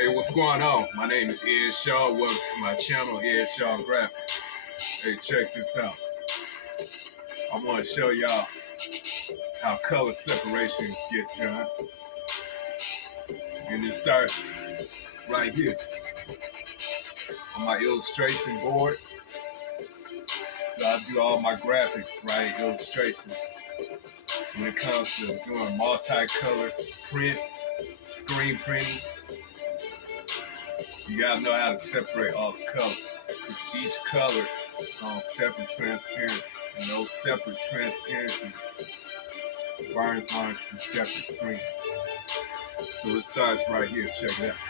Hey, what's going on? My name is Ed Shaw. Welcome to my channel, Ed Shaw Graphics. Hey, check this out. I want to show y'all how color separations get done. And it starts right here on my illustration board. So I do all my graphics, right? Illustrations. When it comes to doing multicolor prints, screen printing, you gotta know how to separate all the colors. Because each color on separate transparency. And those separate transparencies burns onto separate screens. So it starts right here. Check it out.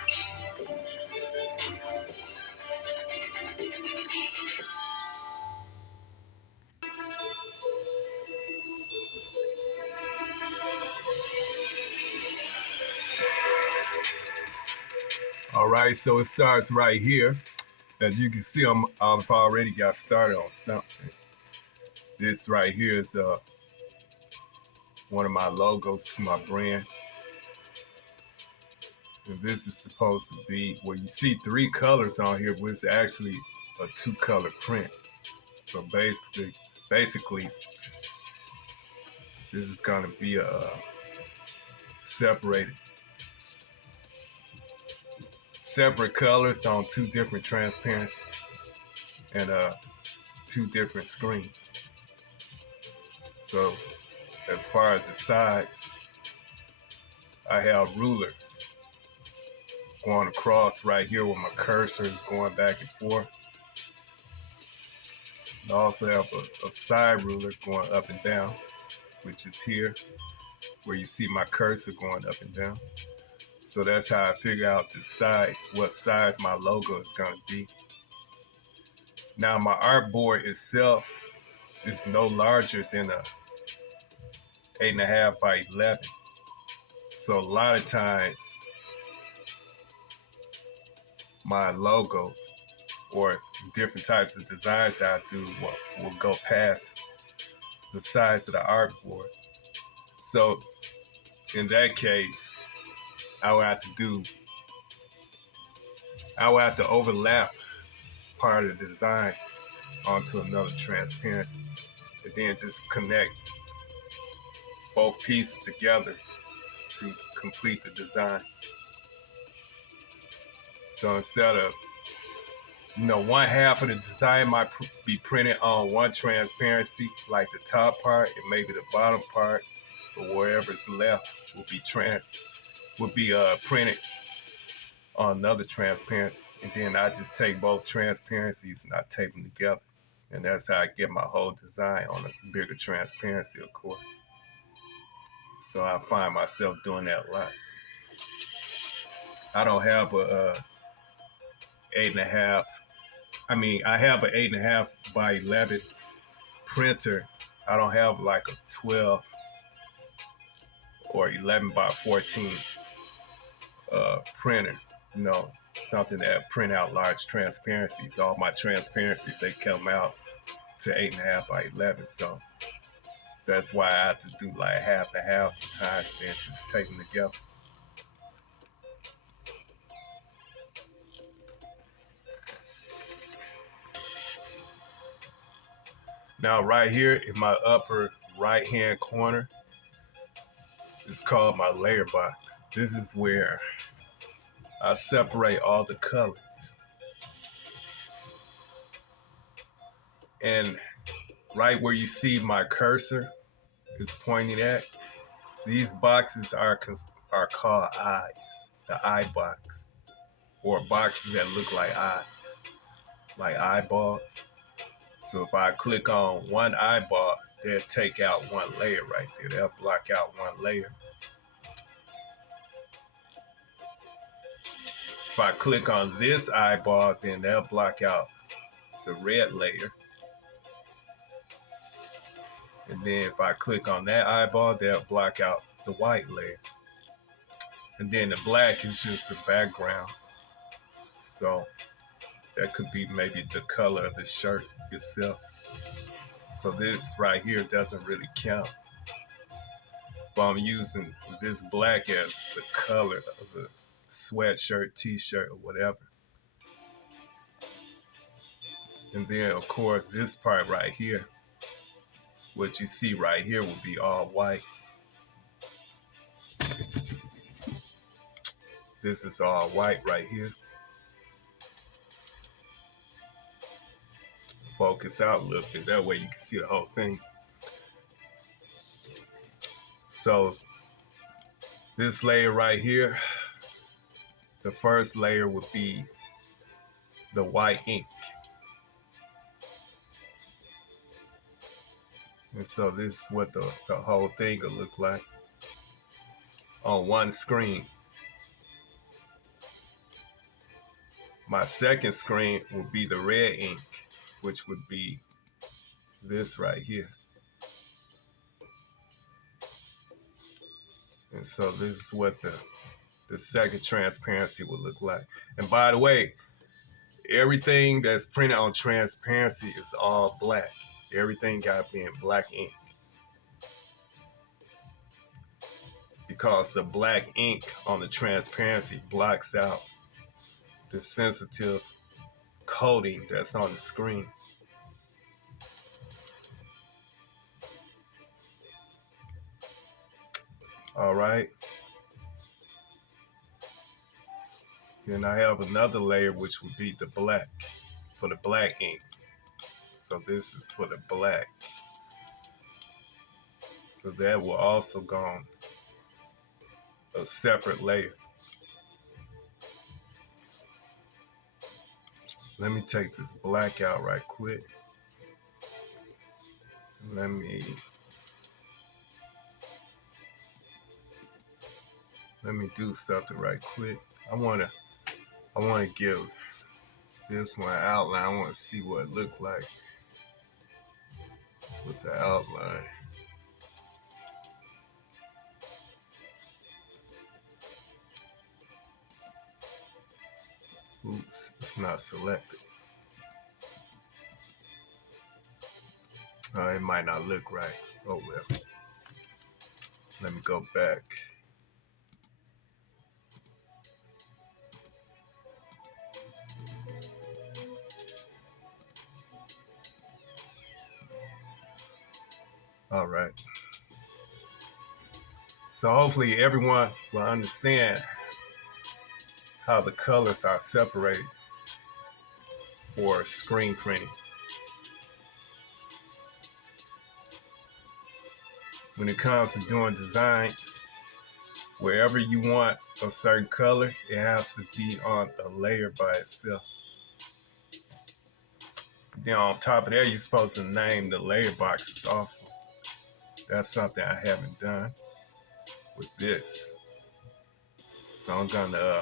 All right, so it starts right here. As you can see, I've already got started on something. This right here is one of my logos to my brand. And this is supposed to be where you see 3 colors on here, but it's actually a 2-color print. So basically, this is going to be a separate colors on 2 different transparencies and 2 different screens. So as far as the sides, I have rulers going across right here where my cursor is going back and forth. I also have a side ruler going up and down, which is here where you see my cursor going up and down. So that's how I figure out the size, what size my logo is going to be. Now my artboard itself is no larger than a 8.5 by 11. So a lot of times my logos or different types of designs that I do will go past the size of the artboard. So in that case, I would have to overlap part of the design onto another transparency and then just connect both pieces together to complete the design. So instead of, one half of the design might be printed on one transparency, like the top part, and maybe the bottom part, but wherever's left will be printed on another transparency. And then I just take both transparencies and I tape them together. And that's how I get my whole design on a bigger transparency, of course. So I find myself doing that a lot. I don't have a 8.5. I have an 8.5 by 11 printer. I don't have like a 12 or 11 by 14 printer. Something that print out large transparencies. All my transparencies, they come out to 8.5 by 11. So that's why I have to do like half and half sometimes, then just tape them together. Now right here in my upper right hand corner, it's called my layer box. This is where I separate all the colors. And right where you see my cursor is pointing at, these boxes are called eyes, the eye box, or boxes that look like eyes, like eyeballs. So if I click on one eyeball, they'll take out one layer right there. They'll block out one layer. If I click on this eyeball, then they'll block out the red layer. And then if I click on that eyeball, they'll block out the white layer. And then the black is just the background. So that could be maybe the color of the shirt itself. So this right here doesn't really count. But I'm using this black as the color of the sweatshirt, t-shirt, or whatever. And then of course this part right here, what you see right here will be all white. This is all white right here. Focus out a little bit, that way you can see the whole thing. So this layer right here, the first layer would be the white ink. And so this is what the whole thing will look like on one screen. My second screen will be the red ink, which would be this right here. And so this is what the second transparency would look like. And by the way, everything that's printed on transparency is all black. Everything got to be in black ink. Because the black ink on the transparency blocks out the sensitive coating that's on the screen. All right. Then I have another layer which would be the black, for the black ink. So this is for the black. So that will also go on a separate layer. Let me take this black out right quick. Let me do something right quick. I wanna give this one an outline. I wanna see what it looked like with the outline. Oops, it's not selected. It might not look right. Oh well. Let me go back. All right. So hopefully everyone will understand how the colors are separated for screen printing. When it comes to doing designs, wherever you want a certain color, it has to be on a layer by itself. Then on top of that, you're supposed to name the layer boxes also. That's something I haven't done with this. So I'm gonna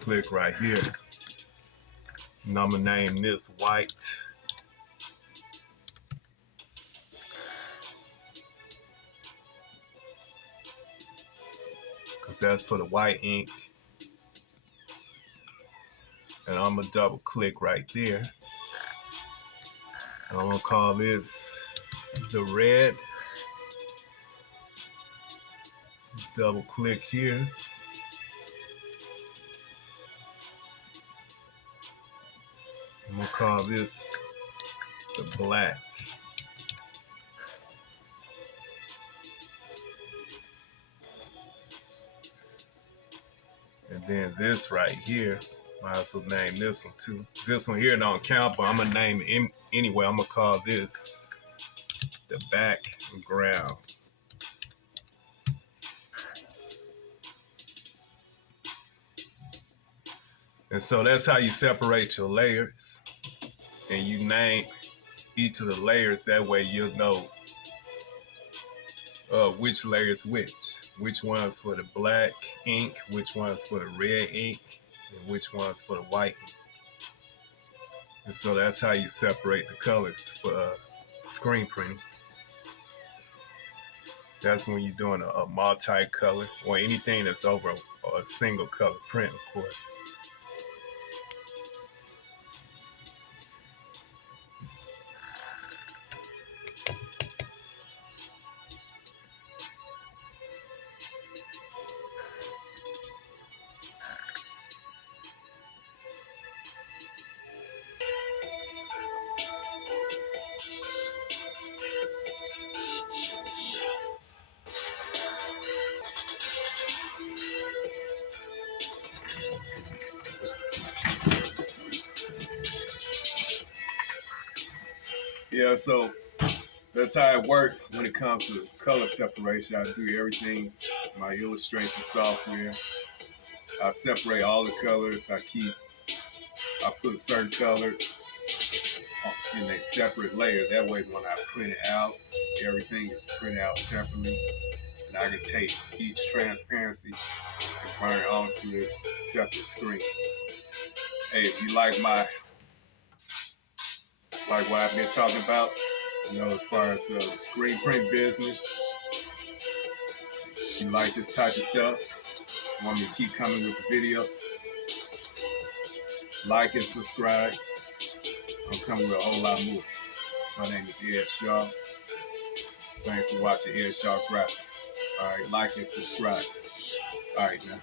click right here. And I'm gonna name this white. Because that's for the white ink. And I'm gonna double click right there. And I'm gonna call this the red. Double click here. I'm gonna call this the black. And then this right here, might as well name this one too. This one here don't count, but I'm gonna name it anyway. I'm gonna call this the background. And so that's how you separate your layers. and you name each of the layers. That way you'll know which layer is which one's for the black ink, which one's for the red ink, and which one's for the white ink. And so that's how you separate the colors for screen printing. That's when you're doing a multi-color or anything that's over a single color print, of course. Yeah, so that's how it works when it comes to color separation. I do everything, my illustration software. I separate all the colors. I put certain colors in a separate layer. That way when I print it out, everything is printed out separately. And I can take each transparency and burn it onto its separate screen. Hey, if you like what I've been talking about, as far as the screen print business, if you like this type of stuff, want me to keep coming with the videos, like and subscribe. I'm coming with a whole lot more. My name is Ed Shaw. Thanks for watching Ed Shaw Graphics. All right, like and subscribe. All right, now.